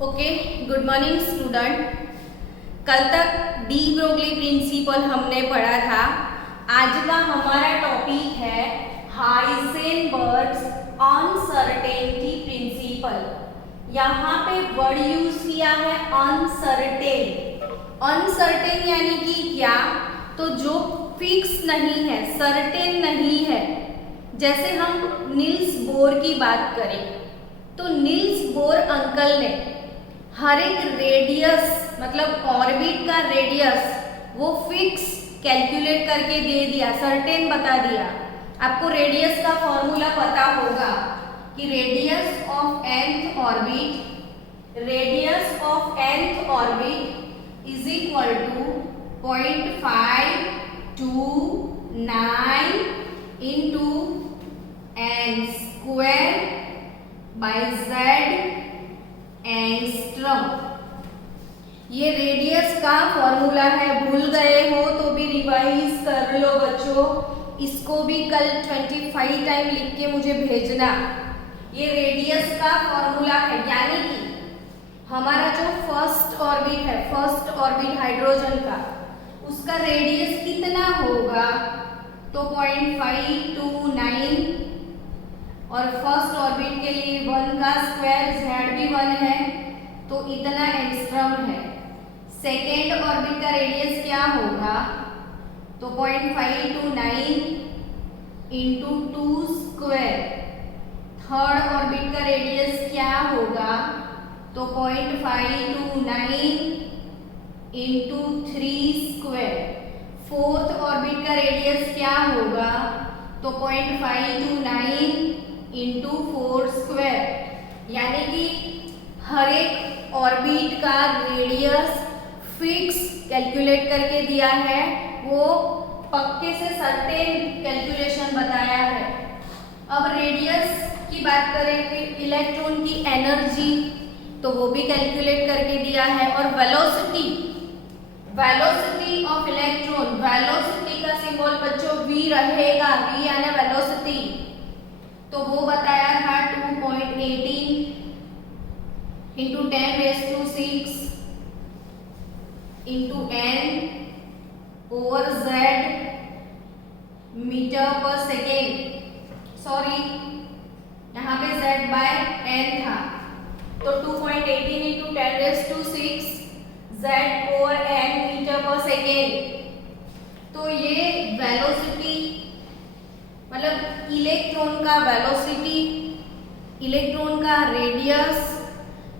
Okay, good morning student. कल तक D Broglie principal हमने पढ़ा था। आज का हमारा टॉपिक है हाइजेनबर्ग्स अनसर्टेनिटी प्रिंसिपल। यहाँ पे वर्ड यूज किया है अनसर्टेन। अनसर्टेन यानी कि क्या, तो जो फिक्स नहीं है, सर्टेन नहीं है। जैसे हम नील्स बोर की बात करें तो नील्स बोर अंकल ने हर एक रेडियस मतलब ऑर्बिट का रेडियस वो फिक्स कैलकुलेट करके दे दिया, सर्टेन बता दिया। आपको रेडियस का फॉर्मूला पता होगा कि radius of nth orbit is equal to 0.529 into n square by z angstrom. ये रेडियस का फॉर्मूला है, भूल गए हो तो भी रिवाइज कर लो बच्चों। इसको भी कल 25 टाइम लिख के मुझे भेजना। ये रेडियस का फॉर्मूला है, यानी कि हमारा जो फर्स्ट ऑर्बिट हाइड्रोजन का, उसका रेडियस कितना होगा, तो 0.529 और फर्स्ट ऑर्बिट के लिए 1 का स्क्वायर z भी 1 है तो इतना एंगस्ट्रम है। सेकेंड ऑर्बिट का रेडियस क्या होगा, तो 0.529 इंटू 2 स्क्वायर। थर्ड ऑर्बिट का रेडियस क्या होगा, तो 0.529 इंटू 3 स्क्वायर। फोर्थ ऑर्बिट का रेडियस क्या होगा, तो 0.529 इंटू 4 स्क्वायर। यानी कि हर एक ऑर्बिट का रेडियस फिक्स कैलकुलेट करके दिया है, वो पक्के से सर्टेन कैलकुलेशन बताया है। अब रेडियस की बात करें फिर इलेक्ट्रॉन की एनर्जी, तो वो भी कैलकुलेट करके दिया है। और वेलोसिटी ऑफ इलेक्ट्रॉन, वेलोसिटी का सिंबल बच्चों v रहेगा, v यानी वेलोसिटी, तो वो बताया था 2.18 into 10⁶ into n over z metre per second. Sorry, यहाँ पे z बाय n था, तो 2.18 into 10⁶ z over n metre per second. तो ये वेलोसिटी मतलब इलेक्ट्रॉन का वेलोसिटी, इलेक्ट्रॉन का रेडियस,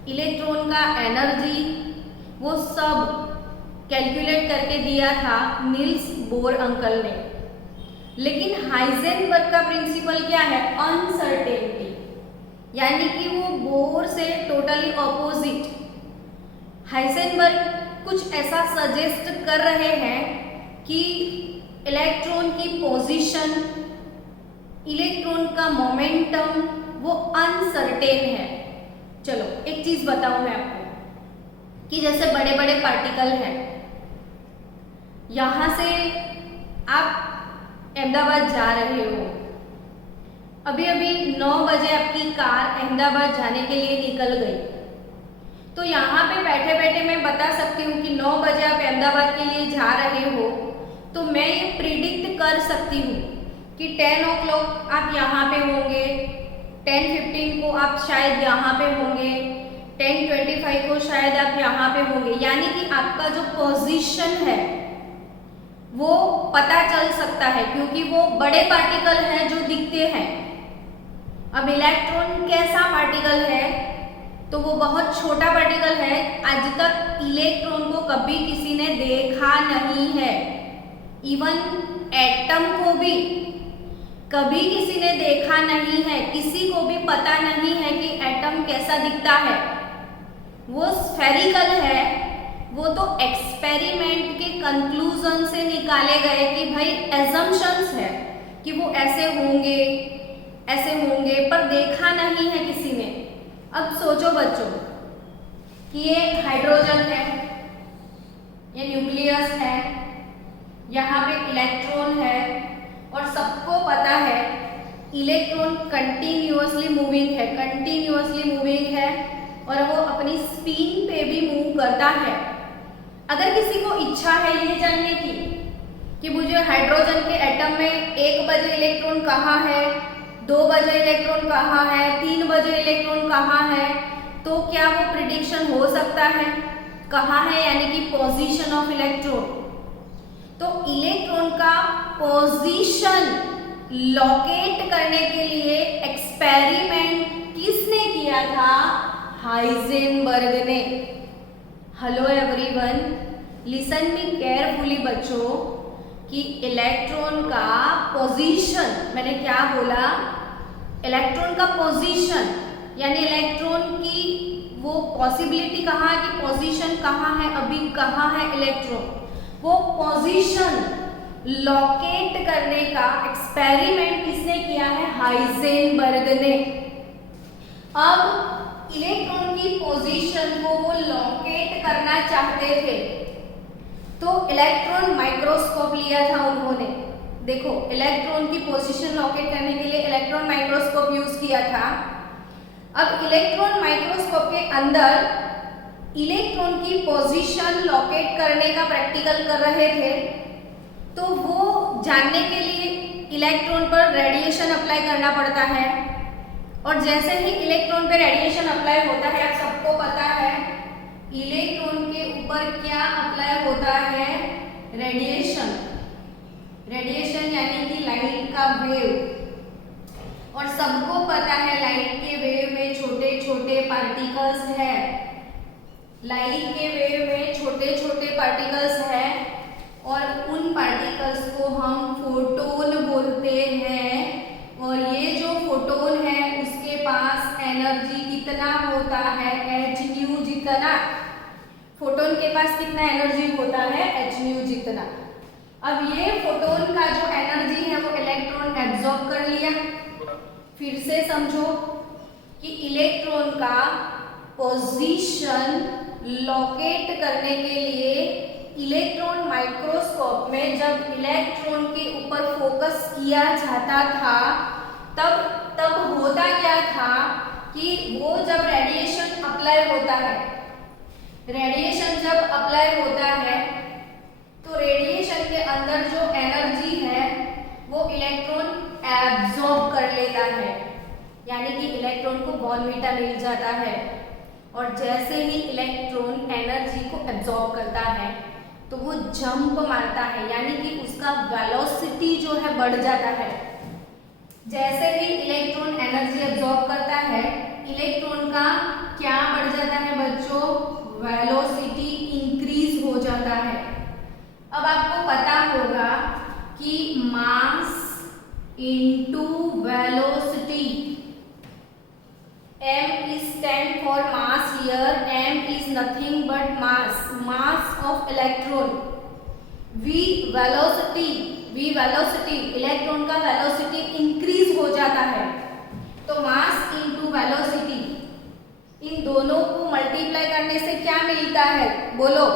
इलेक्ट्रॉन का एनर्जी, वो सब कैलकुलेट करके दिया था नील्स बोर अंकल ने। लेकिन हाइजेनबर्ग का प्रिंसिपल क्या है, अनसर्टेनिटी, यानी कि वो बोर से टोटली ऑपोजिट। हाइजेनबर्ग कुछ ऐसा सजेस्ट कर रहे हैं कि इलेक्ट्रॉन की पोजीशन, इलेक्ट्रॉन का मोमेंटम वो अनसर्टेन है। चलो एक चीज बताऊं मैं आपको कि जैसे बड़े बड़े पार्टिकल हैं, यहां से आप अहमदाबाद जा रहे हो, अभी अभी 9 बजे आपकी कार अहमदाबाद जाने के लिए निकल गई, तो यहाँ पे बैठे बैठे मैं बता सकती हूँ कि 9 बजे आप अहमदाबाद के लिए जा रहे हो, तो मैं ये प्रिडिक्ट कर सकती हूँ कि 10 o'clock आप यहाँ पे होंगे, 10:15 को आप शायद यहाँ पे होंगे, 10:25 को शायद आप यहाँ पे होंगे। यानी कि आपका जो पोजीशन है वो पता चल सकता है, क्योंकि वो बड़े पार्टिकल हैं जो दिखते हैं। अब इलेक्ट्रॉन कैसा पार्टिकल है, तो वो बहुत छोटा पार्टिकल है। आज तक इलेक्ट्रॉन को कभी किसी ने देखा नहीं है, इवन एटम को भी कभी किसी ने देखा नहीं है। किसी को भी पता नहीं है कि एटम कैसा दिखता है। वो स्फेरिकल है, वो तो एक्सपेरिमेंट के कंक्लूजन से निकाले गए कि भाई एजम्पशंस है कि वो ऐसे होंगे, पर देखा नहीं है किसी ने। अब सोचो बच्चों कि ये हाइड्रोजन है, ये न्यूक्लियस है, यहाँ पे इलेक्ट्रॉन है, और सबको पता है इलेक्ट्रॉन कंटिन्यूअसली मूविंग है, और वो अपनी स्पिन पे भी मूव करता है। अगर किसी को इच्छा है ये जानने की कि मुझे हाइड्रोजन के एटम में 1 बजे इलेक्ट्रॉन कहाँ है, 2 बजे इलेक्ट्रॉन कहाँ है, 3 बजे इलेक्ट्रॉन कहाँ है, तो क्या वो प्रिडिक्शन हो सकता है कहाँ है, यानी कि पोजीशन ऑफ इलेक्ट्रॉन। तो इलेक्ट्रॉन का पोजीशन लोकेट करने के लिए एक्सपेरिमेंट किसने किया था? हाइजेनबर्ग ने। Hello everyone, listen me carefully बच्चों कि इलेक्ट्रॉन का पोजीशन, मैंने क्या बोला? इलेक्ट्रॉन का पोजीशन यानी इलेक्ट्रॉन की वो पॉसिबिलिटी कहाँ है कि पोजीशन कहाँ है, अभी कहाँ है इलेक्ट्रॉन, वो पोजीशन लोकेट करने का एक्सपेरिमेंट किसने किया है? हाइजेनबर्ग ने। अब इलेक्ट्रॉन की पोजीशन को वो लोकेट करना चाहते थे तो इलेक्ट्रॉन माइक्रोस्कोप लिया था उन्होंने। देखो, इलेक्ट्रॉन की पोजीशन लोकेट करने के लिए इलेक्ट्रॉन माइक्रोस्कोप यूज किया था। अब इलेक्ट्रॉन माइक्रोस्कोप के अंदर इलेक्ट्रॉन की पोजीशन लोकेट करने का प्रैक्टिकल कर रहे थे, तो वो जानने के लिए इलेक्ट्रॉन पर रेडिएशन अप्लाई करना पड़ता है। और जैसे ही इलेक्ट्रॉन पे रेडिएशन अप्लाई होता है, आप सबको पता है इलेक्ट्रॉन के ऊपर क्या अप्लाई होता है? रेडिएशन। रेडिएशन यानी कि लाइट का वेव। और सबको पता है लाइट के वेव में छोटे छोटे पार्टिकल्स है। लाइट के वेव में छोटे छोटे पार्टिकल्स है और उन पार्टिकल्स को हम फोटोन बोलते हैं। और ये जो फोटोन है उसके पास एनर्जी कितना होता है? एच न्यू जितना। फोटोन के पास कितना एनर्जी होता है? एच न्यू जितना। अब ये फोटोन का जो एनर्जी है वो इलेक्ट्रॉन एब्जॉर्ब कर लिया। फिर से समझो कि इलेक्ट्रॉन का पोजीशन लोकेट करने के लिए इलेक्ट्रॉन माइक्रोस्कोप में जब इलेक्ट्रॉन के ऊपर फोकस किया जाता था तब होता क्या था कि वो जब रेडिएशन अप्लाई होता है, रेडिएशन जब अप्लाई होता है तो रेडिएशन के अंदर जो एनर्जी है वो इलेक्ट्रॉन एब्जॉर्ब कर लेता है, यानी कि इलेक्ट्रॉन को बॉर्नवीटा मिल जाता है। और जैसे ही इलेक्ट्रॉन एनर्जी को एब्जॉर्ब करता है तो वो जंप मारता है, यानी कि उसका वेलोसिटी जो है बढ़ जाता है। जैसे ही इलेक्ट्रॉन एनर्जी एब्जॉर्ब करता है, इलेक्ट्रॉन का क्या बढ़ जाता है बच्चों? वेलोसिटी इंक्रीज हो जाता है। अब आपको पता होगा कि मास into velocity, m is stand for mass here, m is nothing but mass of electron, v velocity electron का वेलोसिटी इंक्रीज हो जाता है। तो मास इनटू वेलोसिटी, इन दोनों को मल्टीप्लाई करने से क्या मिलता है? बोलो।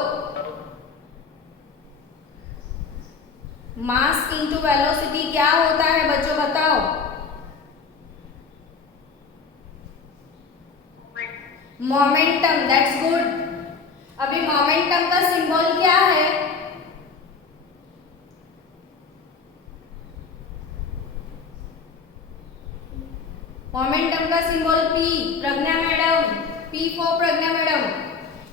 मास इनटू वेलोसिटी क्या होता है बच्चों, बताओ। Momentum, that's good. अभी मोमेंटम का सिंबल क्या है? मोमेंटम का symbol P। Pragya madam, P for Pragya madam,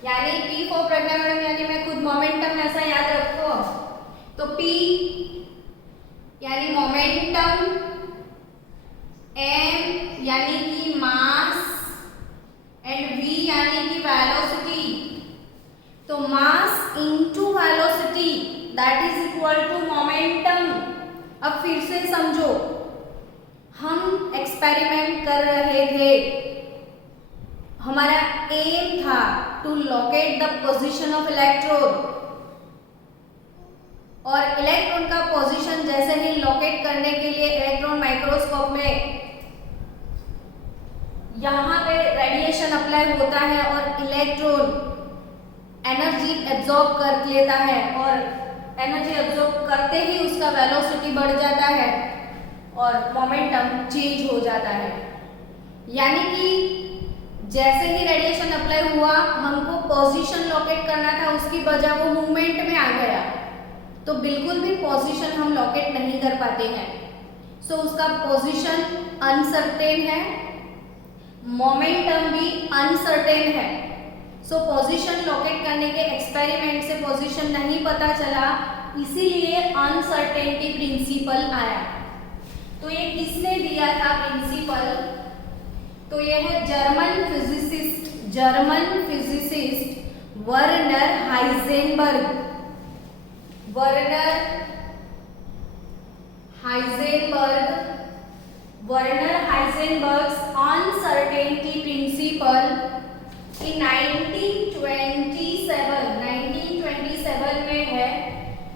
यानी P फॉर प्रज्ञा मैडम यानी मैं खुद मोमेंटम, ऐसा याद रखो। तो P यानी मोमेंटम, M यानी कि मास एंड V यानी कि वेलोसिटी। तो mass into velocity that is equal to momentum. अब फिर से समझो, हम एक्सपेरिमेंट कर रहे थे, हमारा एम था to locate the position of electron. और इलेक्ट्रॉन का पोजीशन जैसे ही लोकेट करने के लिए इलेक्ट्रॉन माइक्रोस्कोप में यहाँ पे रेडिएशन अप्लाई होता है और इलेक्ट्रॉन एनर्जी एब्जॉर्ब कर लेता है, और एनर्जी एब्जॉर्ब करते ही उसका वेलोसिटी बढ़ जाता है और मोमेंटम चेंज हो जाता है। यानी कि जैसे ही रेडिएशन अप्लाई हुआ, हमको पोजीशन लोकेट करना था, उसकी बजाय वो मूवमेंट में आ गया, तो बिल्कुल भी पोजीशन हम लोकेट नहीं कर पाते हैं। सो उसका पोजीशन अनसर्टेन है, मोमेंटम भी अनसर्टेन है। सो पोजीशन लोकेट करने के एक्सपेरिमेंट से पोजीशन नहीं पता चला, इसीलिए अनसर्टेनिटी प्रिंसिपल आया। तो ये किसने दिया था प्रिंसिपल? तो ये है German physicist Werner Heisenberg. Werner Heisenberg's uncertainty principle in 1927 में है।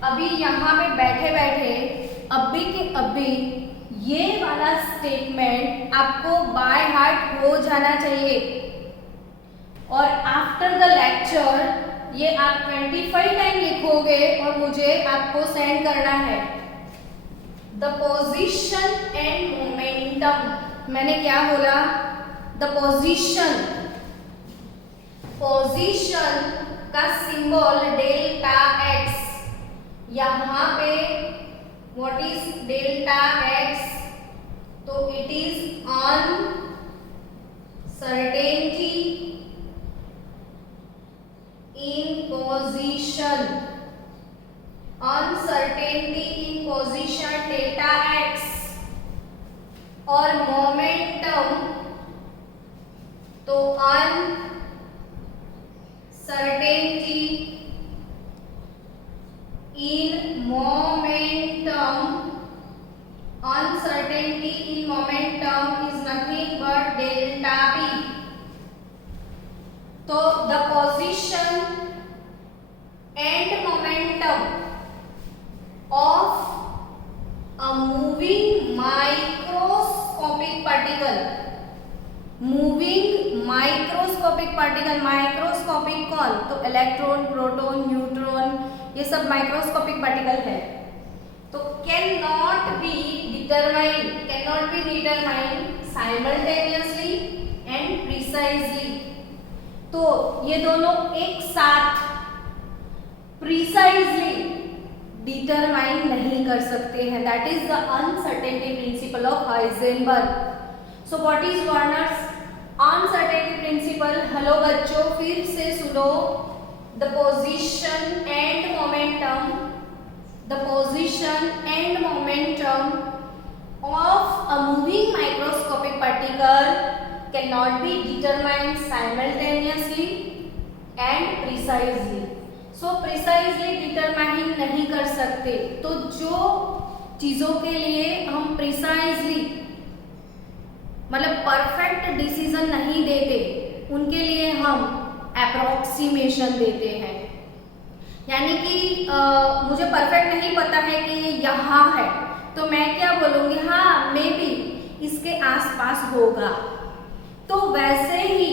अभी यहाँ पे बैठे बैठे अभी के अभी ये वाला स्टेटमेंट आपको बाय हार्ट हो जाना चाहिए, और आफ्टर द लेक्चर ये आप 25 टाइम लिखोगे और मुझे आपको सेंड करना है। द पोजीशन एंड मोमेंटम, मैंने क्या बोला? द पोजीशन का सिंबल डेल्टा एक्स, यहाँ पे व्हाट इज डेल्टा एक्स? तो it is uncertainty in position, uncertainty in position delta x, और मोमेंटम तो uncertainty in momentum. Uncertainty in momentum is nothing but delta p. तो the position and momentum of a moving microscopic particle, microscopic कौन? तो electron, proton, neutron, ये सब microscopic particle है। तो can not be determine simultaneously and precisely. तो ये दोनों एक साथ प्रिसाइजली डिटरमाइन नहीं कर सकते हैं। That is the uncertainty principle of Heisenberg. So what is Werner's uncertainty principle? Hello बच्चों, फिर से सुनो। The position and momentum of a moving microscopic particle cannot be determined simultaneously and precisely. So precisely determine नहीं कर सकते। तो जो चीजों के लिए हम precisely मतलब परफेक्ट डिसीजन नहीं देते, उनके लिए हम अप्रोक्सीमेशन देते हैं। यानी कि मुझे परफेक्ट नहीं पता है कि ये यहाँ है, तो मैं क्या बोलूँगी? हाँ, मे बी इसके आसपास होगा। तो वैसे ही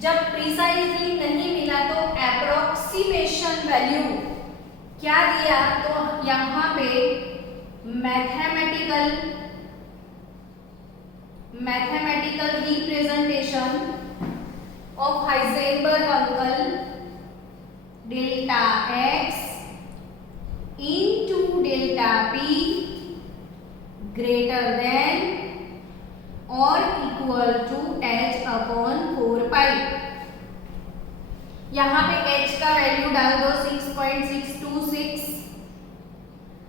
जब प्रिसाइजली नहीं मिला तो अप्रोक्सीमेशन वैल्यू क्या दिया? तो यहाँ पे mathematical representation of Heisenberg uncle delta x into delta p greater than or equal to h upon 4 pi। यहाँ पे h का वैल्यू डाल दो 6.626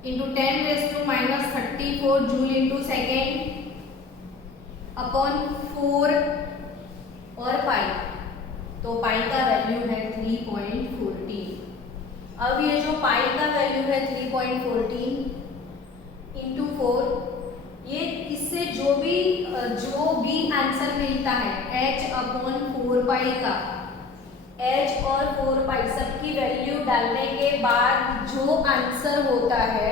into 10⁻⁻34 joule into second upon 4 और पाई। तो पाई का वैल्यू है 3.14। अब ये जो पाई का वैल्यू है 3.14 इंटू 4, ये इससे जो भी आंसर मिलता है h अपॉन 4 पाई का, h और 4 पाई सबकी वैल्यू डालने के बाद जो आंसर होता है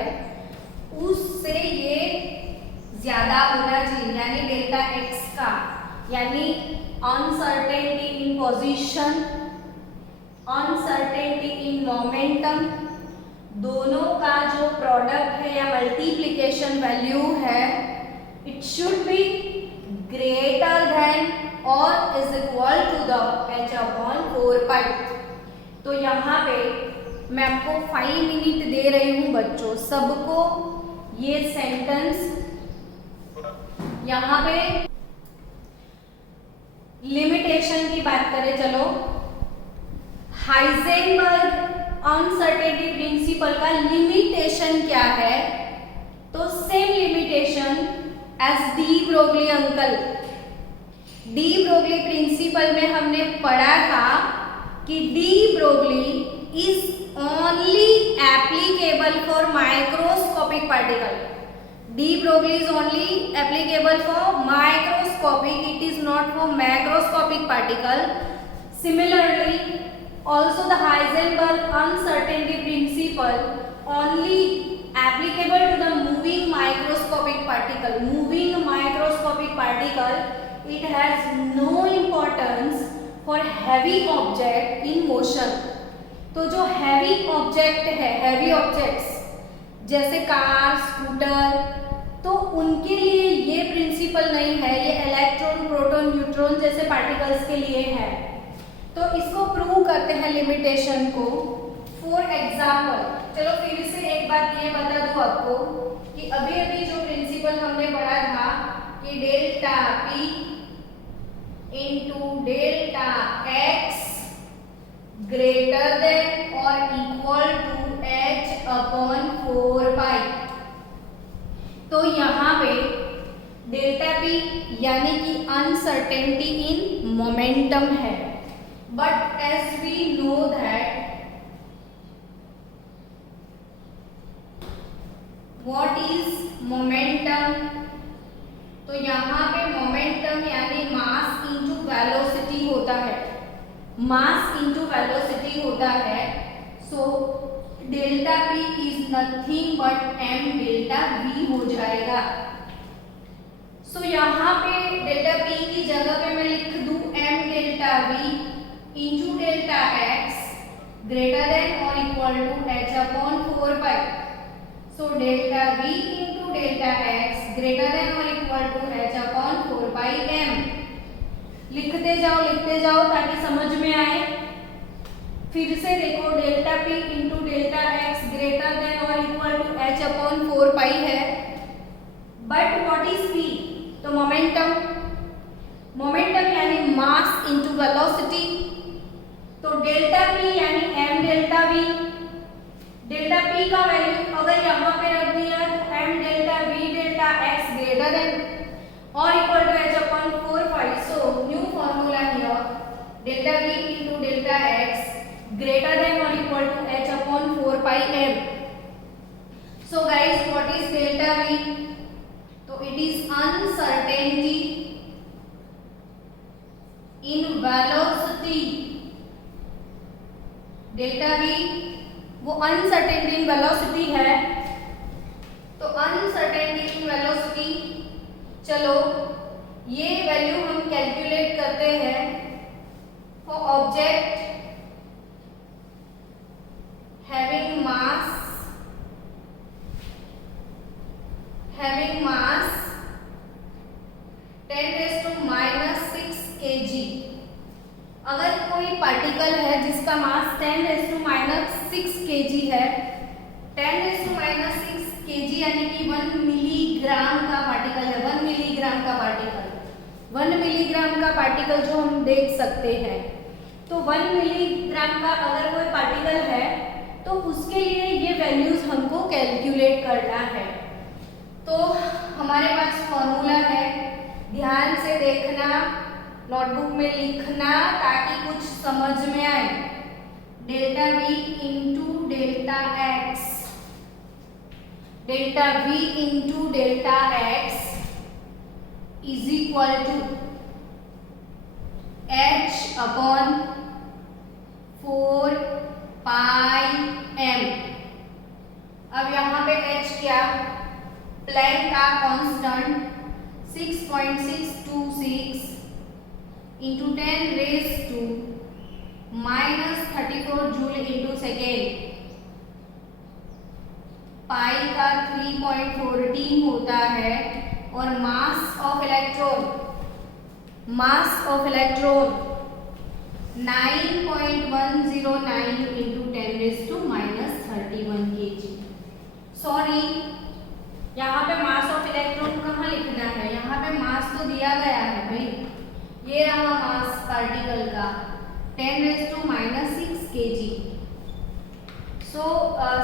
उससे ये ज्यादा होना चाहिए, यानी डेल्टा x का, यानी uncertainty in position, uncertainty in momentum, दोनों का जो प्रोडक्ट है या मल्टीप्लिकेशन वैल्यू है, it should be greater than और is equal to the h/4 pi. तो यहाँ पे मैं आपको 5 मिनट दे रही हूँ बच्चों, सबको ये सेंटेंस यहाँ पे लिमिटेशन की बात करें। चलो, हाइजेनबर्ग अनसर्टेनिटी प्रिंसिपल का लिमिटेशन क्या है? तो same limitation as de Broglie uncle. De Broglie principle में हमने पढ़ा था कि de Broglie is only applicable for microscopic particle. De Broglie is only applicable for microscopic, it is not for macroscopic particle. Similarly, also the Heisenberg uncertainty principle only applicable to the moving microscopic particle. Moving microscopic particle, it has no importance for heavy object in motion. तो जो heavy object है, heavy objects जैसे car, scooter, तो उनके लिए ये principal नहीं है, ये इलेक्ट्रॉन, प्रोटॉन, न्यूट्रॉन जैसे पार्टिकल्स के लिए है। तो इसको प्रूव करते हैं लिमिटेशन को। फॉर एग्जाम्पल, चलो फिर से एक बात ये बता दूं आपको कि अभी अभी जो प्रिंसिपल हमने पढ़ा था कि delta p into delta x greater than और इक्वल टू h/4 पाई। तो यहाँ पे डेल्टा पी यानी कि अनसर्टेनिटी इन मोमेंटम है, but as we know that what is momentum, तो यहाँ पे मोमेंटम यानी मास इंटू वेलोसिटी होता है, मास इंटू वेलोसिटी होता है। So delta P is nothing but m delta v हो जाएगा। सो यहाँ पे डेल्टा पी की जगह पे मैं लिख दूं m delta v into delta x greater than और equal to h/4 pi. So delta v into delta x greater than और equal to h/4 pi m। लिखते जाओ ताकि समझ में आए। फिर से देखो, delta p into delta x greater than और इक्वल टू h/4 पाई है, बट व्हाट इज पी? तो मोमेंटम, मोमेंटम यानी मास इंटू वेलोसिटी। तो डेल्टा पी यानी m delta v, delta p का वैल्यू अगर यहाँ पे रख दिया तो m delta v delta x greater than और equal to h/4 pi. So new formula here, delta v into delta x greater than or equal to h/4 pi m. So guys, what is delta v? So it is uncertainty in velocity. Delta v वो uncertainty in velocity है। तो uncertainty in velocity, चलो ये value हम calculate करते हैं for object having mass 10⁻⁻6 kg। अगर कोई पार्टिकल है जिसका मास 10⁻⁻6 kg है, 10⁻⁻6 kg यानी कि 1 मिलीग्राम का पार्टिकल है, 1 मिलीग्राम का पार्टिकल, 1 मिलीग्राम का पार्टिकल जो हम देख सकते हैं। तो 1 मिलीग्राम का अगर कोई पार्टिकल है तो उसके लिए ये वैल्यूज हमको कैलकुलेट करना है। तो हमारे पास फॉर्मूला है, ध्यान से देखना, नोटबुक में लिखना ताकि कुछ समझ में आए। Delta v into delta x, delta v into delta x is equal to h/4 pi m। अब यहाँ पे h क्या? प्लैंक का constant 6.626 into 10⁻⁻34 joule into second. Pi का 3.14 होता है और mass of electron mass of electron 9.109 into 10⁻³ kg। Sorry, यहाँ पे मास ऑफ इलेक्ट्रॉन कहाँ लिखना है, यहाँ पे मास तो दिया गया है भाई, ये रहा मास पार्टिकल का 10⁻⁻6 kg। So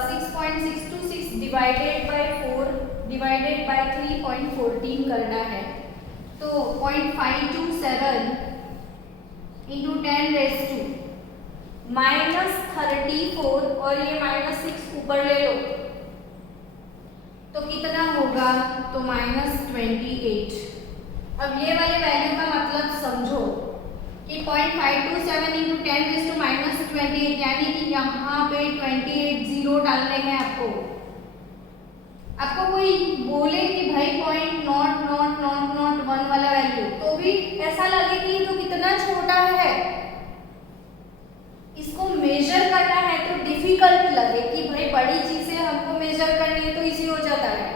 6.626 divided by 4 divided bye 3.14 करना है, तो 0.527 इंटू 10⁻⁻34 और ये -6 ऊपर ले लो तो कितना होगा, तो -28। अब ये वाले वैल्यू का मतलब समझो कि 0.527 इंटू 10⁻⁻28 यानी कि यहाँ पे 28 जीरो डालने हैं आपको। आपको कोई बोले कि भाई 0.0001 वाला वैल्यू, तो भी ऐसा लगे कि ये तो कितना छोटा है, इसको मेजर करना है तो डिफिकल्ट लगे कि भाई बड़ी चीजें हमको मेजर करनी है तो इजी हो जाता है,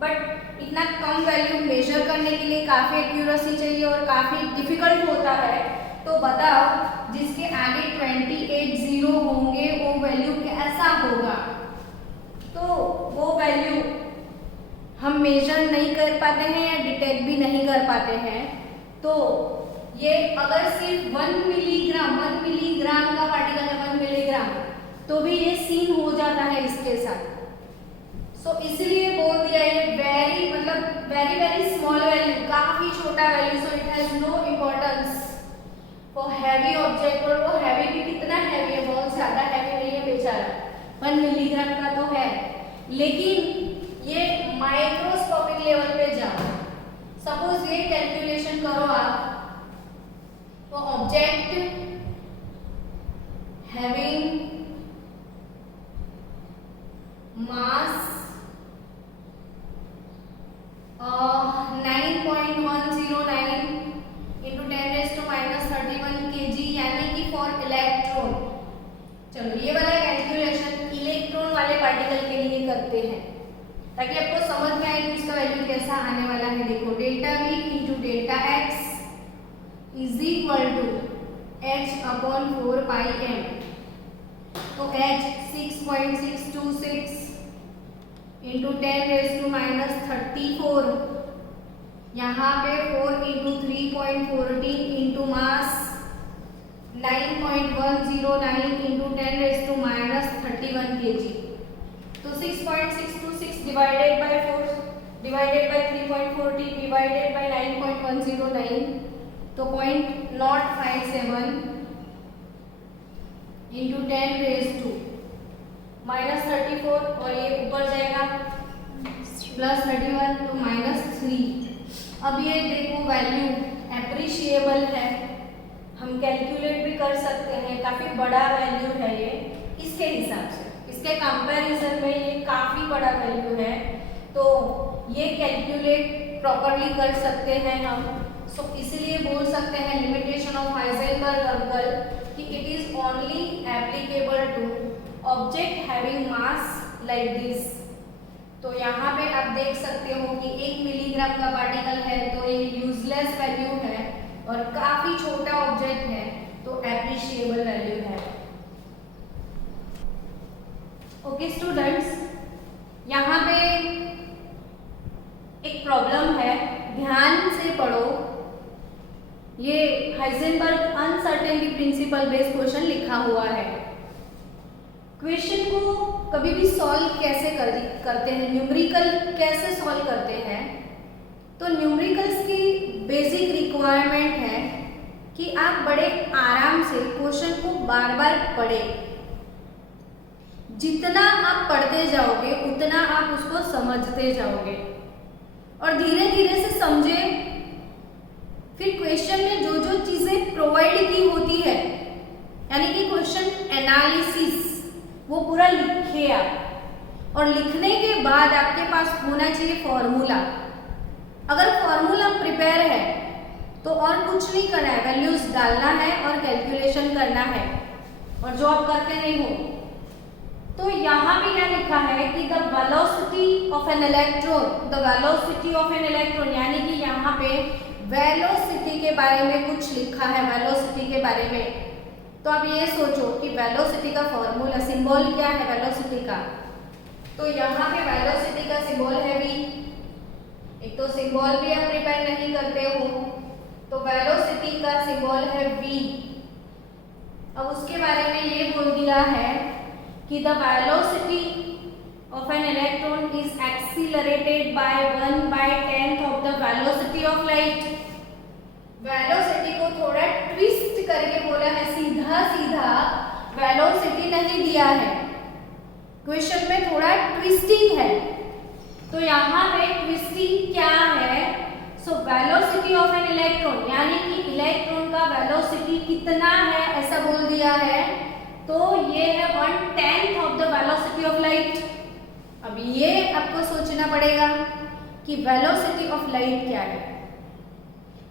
बट इतना कम वैल्यू मेजर करने के लिए काफी एक्यूरेसी चाहिए और काफी डिफिकल्ट होता है। तो बताओ जिसके आगे 28 जीरो होंगे वो वैल्यू कैसा होगा, तो वो वैल्यू हम मेजर नहीं कर पाते हैं या डिटेक्ट भी नहीं कर पाते हैं। तो ये अगर सिर्फ 1 मिलीग्राम का पार्टिकल है, 1 मिलीग्राम, तो भी ये सीन हो जाता है इसके साथ। सो इसलिए बोल दिया ये वेरी वेरी स्मॉल वैल्यू, काफी छोटा value, so it has no importance for heavy object. और वो हैवी भी कितना हैवी है, बहुत ज्यादा हैवी नहीं है बेचारा, 1 मिलीग्राम का तो है, लेकिन ये माइक्रोस्कोपिक लेवल पे जाओ, सपोज ये कैलकुलेशन करो आप, तो ऑब्जेक्ट हैविंग मास 9.109 इंटू 10⁻31 kg यानी कि फॉर इलेक्ट्रॉन। चलो ये वाला कैलकुलेशन इलेक्ट्रॉन वाले पार्टिकल के लिए करते हैं ताकि आपको समझ में आए कि इसका वैल्यू कैसा आने वाला है। देखो delta V into delta x is equal to h/4πm। तो h 6.626 इंटू 10⁻34, यहाँ पे 4 into 3.14 into mass 9.109 into 10⁻31 kg। तो 6.626 divided by 4 divided by 3.40 divided by 9.109, तो 0.057 इंटू 10⁻34 और ये ऊपर जाएगा +31 तो -3। अब ये देखो वैल्यू एप्रिशिएबल है, हम कैलकुलेट भी कर सकते हैं, काफ़ी बड़ा वैल्यू है ये इसके हिसाब से, इसके कंपैरिजन में ये काफ़ी बड़ा वैल्यू है, तो ये कैलकुलेट प्रॉपरली कर सकते हैं हम। सो इसलिए बोल सकते हैं लिमिटेशन ऑफ हाइजेनबर्ग अंकल कि it is only applicable to object having mass like this. तो यहाँ पे आप देख सकते हो कि 1 मिलीग्राम का पार्टिकल है तो ये यूजलेस वैल्यू है और काफी छोटा ऑब्जेक्ट है तो एप्रिशिएबल वैल्यू है। ओके स्टूडेंट्स, यहाँ पे एक प्रॉब्लम है, ध्यान से पढ़ो। ये Heisenberg uncertainty principle based question लिखा हुआ है। क्वेश्चन को कभी भी सॉल्व कैसे करते हैं, न्यूमेरिकल कैसे सॉल्व करते हैं, तो न्यूमेरिकल्स की बेसिक रिक्वायरमेंट है कि आप बड़े आराम से क्वेश्चन को बार बार पढ़ें। जितना आप पढ़ते जाओगे उतना आप उसको समझते जाओगे और धीरे धीरे से समझे। फिर क्वेश्चन में जो जो चीजें प्रोवाइड की होती है यानी कि क्वेश्चन एनालिसिस वो पूरा लिखे आप, और लिखने के बाद आपके पास होना चाहिए फॉर्मूला। अगर फॉर्मूला प्रिपेयर है तो और कुछ नहीं करना है, वैल्यूज डालना है और कैलकुलेशन करना है, और जो आप करते नहीं हो। तो यहाँ पे क्या लिखा है कि the velocity of an electron, the velocity of an electron यानी कि यहाँ पे वेलोसिटी के बारे में कुछ लिखा है, वेलोसिटी के बारे में, तो आप ये सोचो कि वेलोसिटी का फॉर्मूला, सिंबल क्या है वेलोसिटी का। तो यहाँ पे वेलोसिटी का सिंबल है v। एक तो सिंबल भी आप प्रिपेयर नहीं करते हो, तो वेलोसिटी का सिंबल है v। अब उसके बारे में ये बोल दिया है कि the velocity of an electron is accelerated by 1/10th of the velocity of light। Velocity को थोड़ा ट्विस्ट करके बोला है, सीधा सीधा वेलोसिटी नहीं दिया है, क्वेश्चन में थोड़ा ट्विस्टिंग है। तो यहाँ पे ट्विस्टिंग क्या है, so velocity of an electron, यानी कि इलेक्ट्रॉन का वेलोसिटी कितना है ऐसा बोल दिया है, तो ये है 1/10th of the velocity of light. अब ये आपको सोचना पड़ेगा कि वेलोसिटी ऑफ लाइट क्या है।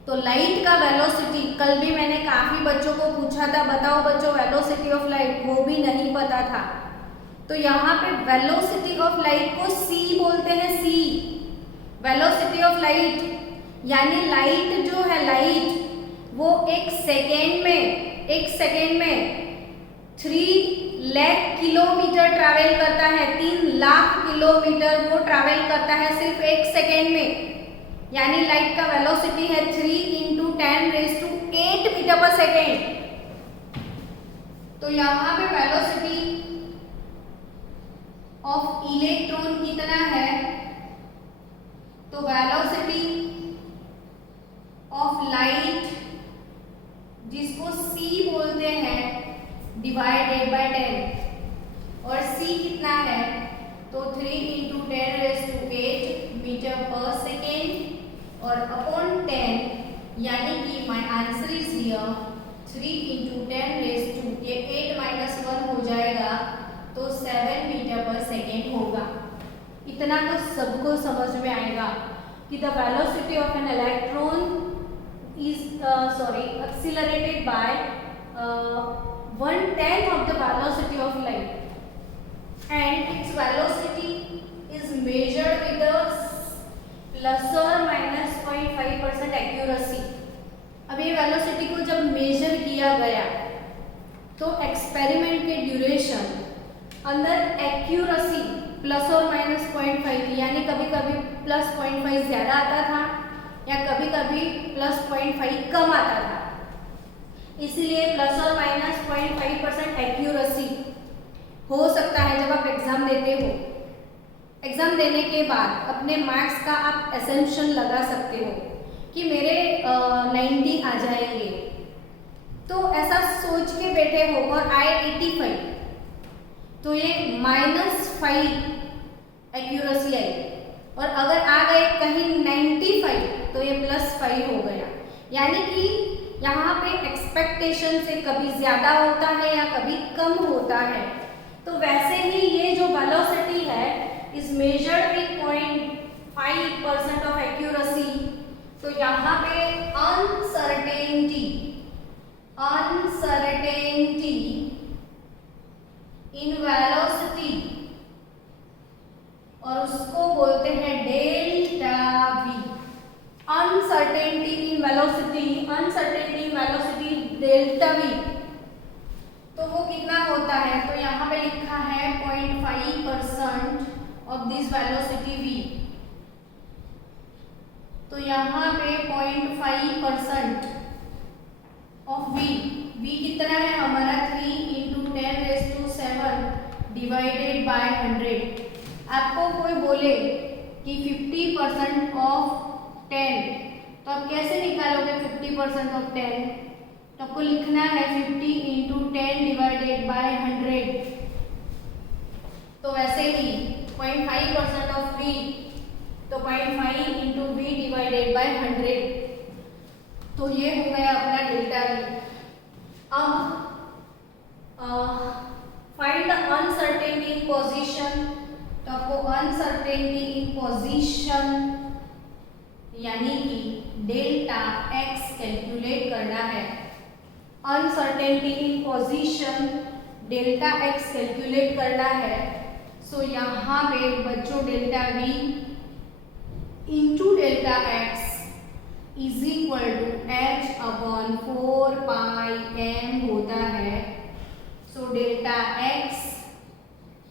तो लाइट का वेलोसिटी, कल भी मैंने काफी बच्चों को पूछा था, बताओ बच्चों वेलोसिटी ऑफ लाइट, वो भी नहीं पता था। तो यहाँ पे वेलोसिटी ऑफ लाइट को c बोलते हैं, c वेलोसिटी ऑफ लाइट, यानी लाइट जो है, लाइट वो एक सेकेंड में 3 लाख किलोमीटर ट्रैवल करता है, 3 लाख किलोमीटर वो ट्रैवल करता है सिर्फ एक सेकेंड में। यानी लाइट का वेलोसिटी है 3 × 10⁸ मीटर पर सेकेंड। तो यहाँ पे वेलोसिटी ऑफ इलेक्ट्रॉन कितना है, तो वेलोसिटी ऑफ लाइट जिसको c बोलते हैं डिवाइडेड बाय 10, और c कितना है, तो 3 × 10⁸ मीटर पर सेकेंड और अपॉन 10, यानी कि माय आंसर इज हियर 3 × 10⁻, ये 8 - 1 हो जाएगा, तो 7 मीटर पर सेकेंड होगा। इतना तो सबको समझ में आएगा कि the velocity of an electron is accelerated by 1/10th of the velocity of light, and its velocity is measured with the ±0.5% accuracy। अब ये वेलोसिटी को जब मेजर किया गया तो एक्सपेरिमेंट के ड्यूरेशन अंदर एक्यूरेसी ±0.5, यानी कभी कभी +0.5 ज्यादा आता था या कभी कभी +0.5 कम आता था, इसीलिए ±0.5% एक्यूरेसी हो सकता है। जब आप एग्जाम देते हो, एग्जाम देने के बाद अपने मार्क्स का आप एसेंशन लगा सकते हो कि मेरे 90 आ जाएंगे, तो ऐसा सोच के बैठे हो और आए 85, तो ये -5 एक्यूरेसी आई, और अगर आ गए कहीं 95 तो ये +5 हो गया। यानी कि यहाँ पे एक्सपेक्टेशन से कभी ज़्यादा होता है या कभी कम होता है। तो वैसे ही ये जो वेलोसिटी है is measured with 0.5% of accuracy. तो यहाँ पे अनसर्टेनिटी इन वेलोसिटी, और उसको बोलते हैं delta we. Uncertainty in velocity delta we, तो वो कितना होता है, तो यहाँ पे लिखा है 0.5% ऑफ दिस वेलोसिटी v। तो यहाँ पे 0.5% ऑफ v कितना है हमारा, 3 × 10⁻7 डिवाइडेड बाय 100। आपको कोई बोले कि 50% ऑफ 10, तो आप कैसे निकालोगे 50% ऑफ 10, तो आपको लिखना है 50 × 10 डिवाइडेड बाय 100। तो वैसे ही 0.5% ऑफ v, तो 0.5 × v डिवाइडेड बाय 100, तो ये हो गया अपना डेल्टा v। अब find the uncertainty in position, तो आपको अनसर्टेनिटी इन पोजीशन यानी कि डेल्टा x कैलकुलेट करना है। Uncertainty in position delta x calculate करना है। सो यहाँ पे बच्चों delta v into delta x, is equal to h upon 4 pi m होता है। So delta x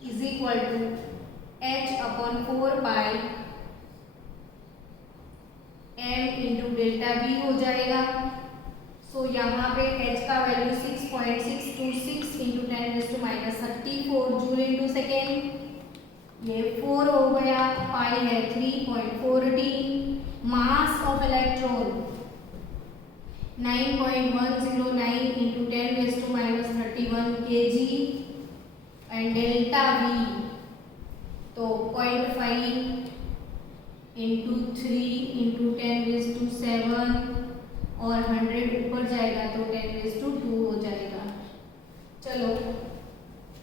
is equal to h upon 4 pi m into delta b हो जाएगा। So यहाँ पे h का value 6.626 into 10⁻⁻34 joule into second, ये 4 हो गया, पाई है 3.14, mass of electron 9.109 into 10⁻31 kg and delta we तो 0.5 इंटू 3 इंटू 10⁻7 और 100 ऊपर जाएगा तो 10⁻2 हो जाएगा। चलो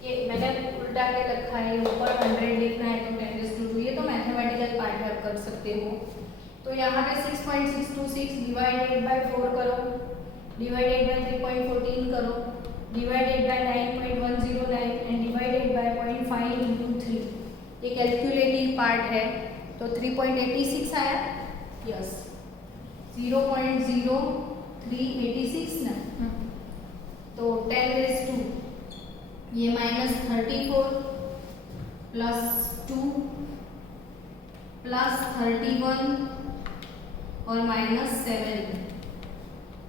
ये मैंने उल्टा के रखा है, ऊपर 100 लिखना है तो 10⁻2, ये तो मैथमेटिकल पार्ट है, आप कर सकते हो। तो यहाँ पे 6.626 डिवाइडेड बाय 4 करो, डिवाइडेड बाय 3.14 करो, divided by 9.109 and divided by 0.5 into 3, ये कैलकुलेटिव पार्ट है। तो 3.86 आया, यस 0.0386 ना, तो 10⁻2 ये -34 प्लस 2 प्लस 31 और -7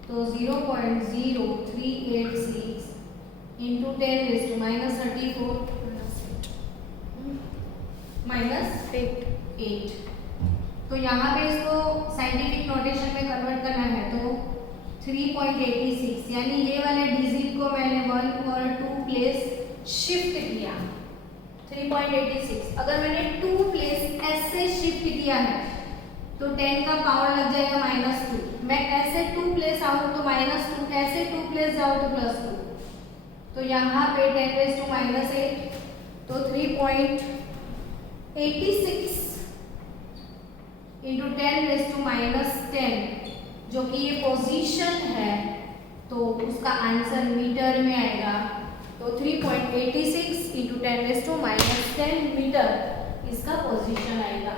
तो 0.0386 इंटू 10⁻34 -8। तो यहाँ पे इसको साइंटिफिक नोटेशन में कन्वर्ट करना है तो 3.86 यानी ये वाले डिजिट को मैंने 1 और 2 प्लेस शिफ्ट किया। 3.86 अगर मैंने 2 प्लेस ऐसे शिफ्ट किया है तो 10 का पावर लग जाएगा -2, मैं ऐसे 2 प्लेस आऊँ तो -2, ऐसे 2 प्लेस जाऊँ तो +2, तो यहाँ पे 10⁻8 तो 3.86 इंटू 10⁻10 जो कि ये पोजीशन है तो उसका आंसर मीटर में आएगा। तो 3.86 इंटू 10⁻10 मीटर इसका पोजीशन आएगा।